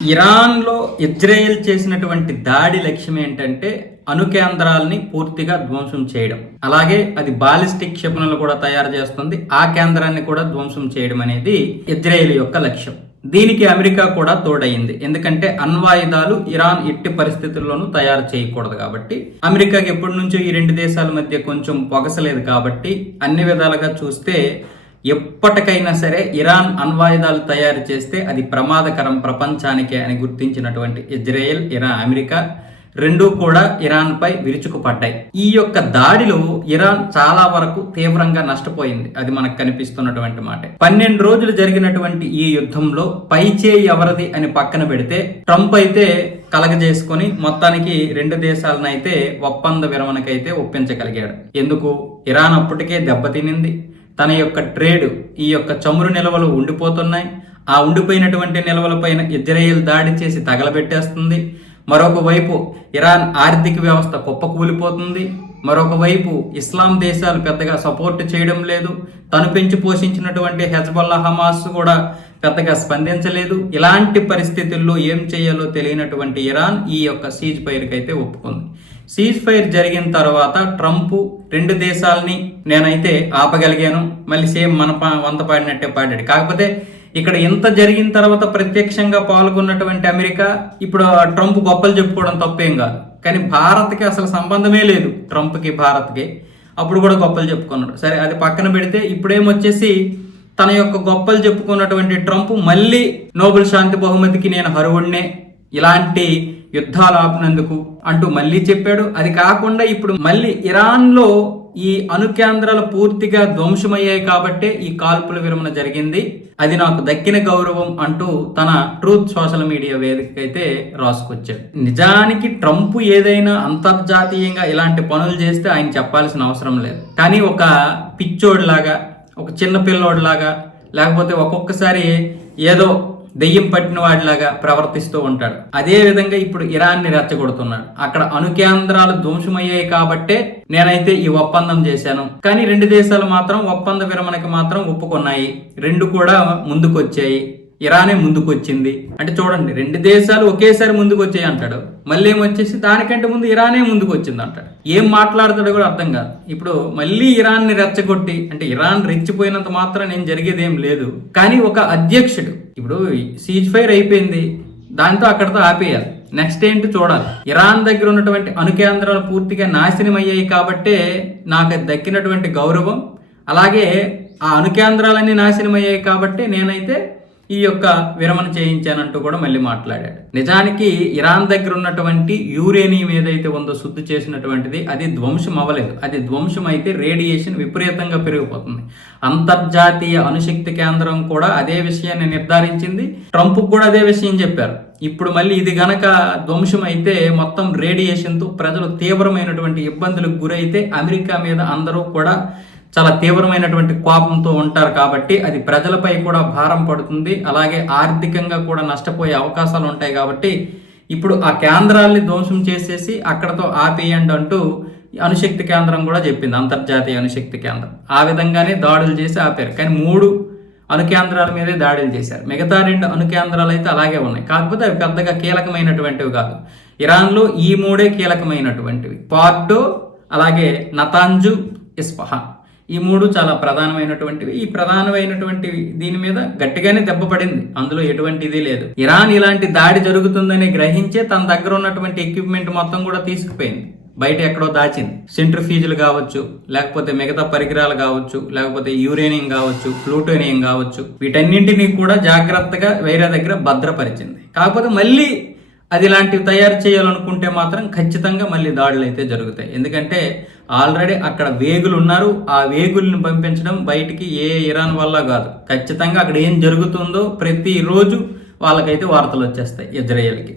ఇరాన్లో ఇజ్రాయెల్ చేసినటువంటి దాడి లక్ష్యం ఏంటంటే అణు కేంద్రాలని పూర్తిగా ధ్వంసం చేయడం. అలాగే అది బాలిస్టిక్ క్షిపణులు కూడా తయారు చేస్తుంది. ఆ కేంద్రాన్ని కూడా ధ్వంసం చేయడం అనేది ఇజ్రాయెల్ యొక్క లక్ష్యం. దీనికి అమెరికా కూడా తోడయింది. ఎందుకంటే అణ్వాయుధాలు ఇరాన్ ఎట్టి పరిస్థితుల్లోనూ తయారు చేయకూడదు కాబట్టి. అమెరికాకి ఎప్పటి నుంచో ఈ రెండు దేశాల మధ్య కొంచెం పొగసలేదు కాబట్టి అన్ని విధాలుగా చూస్తే ఎప్పటికైనా సరే ఇరాన్ అణ్వాయుధాలు తయారు చేస్తే అది ప్రమాదకరం ప్రపంచానికే అని గుర్తించినటువంటి ఇజ్రాయెల్ ఇరాన్ అమెరికా రెండూ కూడా ఇరాన్ పై విరుచుకుపడ్డాయి. ఈ యొక్క దాడిలో ఇరాన్ చాలా వరకు తీవ్రంగా నష్టపోయింది. అది మనకు కనిపిస్తున్నటువంటి మాట. పన్నెండు రోజులు జరిగినటువంటి ఈ యుద్ధంలో పైచేయి ఎవరిది అని పక్కన పెడితే ట్రంప్ అయితే కలగజేసుకొని మొత్తానికి రెండు దేశాలను అయితే ఒప్పంద విరమణకైతే ఒప్పించగలిగాడు. ఎందుకు? ఇరాన్ అప్పటికే దెబ్బతినింది. తన యొక్క ట్రేడ్ ఈ యొక్క చమురు నిల్వలు ఉండిపోతున్నాయి. ఆ ఉండిపోయినటువంటి నిల్వలపైన ఇజ్రాయెల్ దాడి చేసి తగలబెట్టేస్తుంది. మరొక వైపు ఇరాన్ ఆర్థిక వ్యవస్థ కుప్పకూలిపోతుంది. మరొకవైపు ఇస్లాం దేశాలు పెద్దగా సపోర్ట్ చేయడం లేదు. తను పెంచి పోషించినటువంటి హెజ్బల్లా హమాస్ కూడా పెద్దగా స్పందించలేదు. ఇలాంటి పరిస్థితుల్లో ఏం చేయాలో తెలియనటువంటి ఇరాన్ ఈ యొక్క సీజ్ ఫైర్కి అయితే ఒప్పుకుంది. సీజ్ ఫైర్ జరిగిన తర్వాత ట్రంప్ రెండు దేశాలని నేనైతే ఆపగలిగాను. మళ్ళీ సేమ్ మన పా- వంత పాడినట్టే పాడాడు. కాకపోతే ఇక్కడ ఇంత జరిగిన తర్వాత ప్రత్యక్షంగా పాల్గొన్నటువంటి అమెరికా ఇప్పుడు ఆ ట్రంప్ గొప్పలు చెప్పుకోవడం తప్పేం కాదు. కానీ భారత్కి అసలు సంబంధమే లేదు ట్రంప్కి భారత్కి. అప్పుడు కూడా గొప్పలు చెప్పుకున్నాడు. సరే అది పక్కన పెడితే ఇప్పుడేమొచ్చేసి తన యొక్క గొప్పలు చెప్పుకున్నటువంటి ట్రంప్ మళ్ళీ నోబెల్ శాంతి బహుమతికి నేను హరువుణ్ణే ఇలాంటి యుద్ధాలు ఆపినందుకు అంటూ మళ్ళీ చెప్పాడు. అది కాకుండా ఇప్పుడు మళ్ళీ ఇరాన్లో ఈ అణుకేంద్రాలు పూర్తిగా ధ్వంసమయ్యాయి కాబట్టే ఈ కాల్పుల విరమణ జరిగింది. అది నాకు దక్కిన గౌరవం అంటూ తన ట్రూత్ సోషల్ మీడియా వేదిక అయితే రాసుకొచ్చాడు. నిజానికి ట్రంప్ ఏదైనా అంతర్జాతీయంగా ఇలాంటి పనులు చేస్తే ఆయన చెప్పాల్సిన అవసరం లేదు. కానీ ఒక పిచ్చోడిలాగా ఒక చిన్న పిల్లోడిలాగా లేకపోతే ఒక్కొక్కసారి ఏదో దెయ్యం పట్టిన వాడిలాగా ప్రవర్తిస్తూ ఉంటాడు. అదే విధంగా ఇప్పుడు ఇరాన్ని రెచ్చగొడుతున్నాడు. అక్కడ అణుకేంద్రాలు ధ్వంసమయ్యాయి కాబట్టే నేనైతే ఈ ఒప్పందం చేశాను. కానీ రెండు దేశాలు మాత్రం ఒప్పంద విరమణకి మాత్రం ఒప్పుకున్నాయి. రెండు కూడా ముందుకొచ్చాయి. ఇరానే ముందుకొచ్చింది. అంటే చూడండి రెండు దేశాలు ఒకేసారి ముందుకు వచ్చాయి అంటాడు. మళ్ళీ ఏమొచ్చేసి దానికంటే ముందు ఇరానే ముందుకు వచ్చింది అంటాడు. ఏం మాట్లాడతాడో కూడా అర్థం కాదు. ఇప్పుడు మళ్ళీ ఇరాన్ని రెచ్చగొట్టి అంటే ఇరాన్ రెచ్చిపోయినంత మాత్రం నేను జరిగేది ఏం లేదు. కానీ ఒక అధ్యక్షుడు ఇప్పుడు సీజ్ ఫైర్ అయిపోయింది. దాంతో అక్కడతో ఆపేయాలి. నెక్స్ట్ ఏంటి చూడాలి. ఇరాన్ దగ్గర ఉన్నటువంటి అణుకేంద్రాలు పూర్తిగా నాశనం అయ్యాయి కాబట్టే నాకు అది దక్కినటువంటి గౌరవం. అలాగే ఆ అణుకేంద్రాలన్నీ నాశనం అయ్యాయి కాబట్టి నేనైతే ఈ యొక్క విరమణ చేయించానంటూ కూడా మళ్ళీ మాట్లాడాడు. నిజానికి ఇరాన్ దగ్గర ఉన్నటువంటి యూరేనియం ఏదైతే ఉందో శుద్ధి చేసినటువంటిది అది ధ్వంసం అవ్వలేదు. అది ధ్వంసం అయితే రేడియేషన్ విపరీతంగా పెరిగిపోతుంది. అంతర్జాతీయ అణుశక్తి కేంద్రం కూడా అదే విషయాన్ని నిర్ధారించింది. ట్రంప్ కూడా అదే విషయం చెప్పారు. ఇప్పుడు మళ్ళీ ఇది గనక ధ్వంసం అయితే మొత్తం రేడియేషన్తో ప్రజలు తీవ్రమైనటువంటి ఇబ్బందులకు గురైతే అమెరికా మీద అందరూ కూడా చాలా తీవ్రమైనటువంటి కోపంతో ఉంటారు కాబట్టి అది ప్రజలపై కూడా భారం పడుతుంది. అలాగే ఆర్థికంగా కూడా నష్టపోయే అవకాశాలు ఉంటాయి కాబట్టి ఇప్పుడు ఆ కేంద్రాల్ని ధ్వంసం చేసేసి అక్కడతో ఆపేయండి అంటూ అణుశక్తి కేంద్రం కూడా చెప్పింది. అంతర్జాతీయ అణుశక్తి కేంద్రం. ఆ విధంగానే దాడులు చేసి ఆపారు. కానీ మూడు అణు కేంద్రాల మీదే దాడులు చేశారు. మిగతా రెండు అణు కేంద్రాలు అయితే అలాగే ఉన్నాయి. కాకపోతే అవి పెద్దగా కీలకమైనటువంటివి కాదు. ఇరాన్లో ఈ మూడే కీలకమైనటువంటివి. పార్డో అలాగే నతాంజు ఇస్ఫహాన్ ఈ మూడు చాలా ప్రధానమైనటువంటివి. ఈ ప్రధానమైనటువంటి దీని మీద గట్టిగానే దెబ్బ పడింది. అందులో ఎటువంటిది లేదు. ఇరాన్ ఇలాంటి దాడి జరుగుతుందని గ్రహించే తన దగ్గర ఉన్నటువంటి ఎక్విప్మెంట్ మొత్తం కూడా తీసుకుపోయింది. బయట ఎక్కడో దాచింది. సెంట్రిఫ్యూజులు కావచ్చు లేకపోతే మిగతా పరికరాలు కావచ్చు లేకపోతే యూరేనియం కావచ్చు ప్లూటోనియం కావచ్చు వీటన్నింటినీ కూడా జాగ్రత్తగా వేరే దగ్గర భద్రపరిచింది. కాకపోతే మళ్ళీ అది ఇలాంటివి తయారు చేయాలనుకుంటే మాత్రం ఖచ్చితంగా మళ్ళీ దాడులు అయితే జరుగుతాయి. ఎందుకంటే ఆల్రెడీ అక్కడ వేగులు ఉన్నారు. ఆ వేగుల్ని పంపించడం బయటికి ఏ ఇరాన్ వల్ల కాదు. ఖచ్చితంగా అక్కడ ఏం జరుగుతుందో ప్రతిరోజు వాళ్ళకైతే వార్తలు వచ్చేస్తాయి ఇజ్రాయెల్కి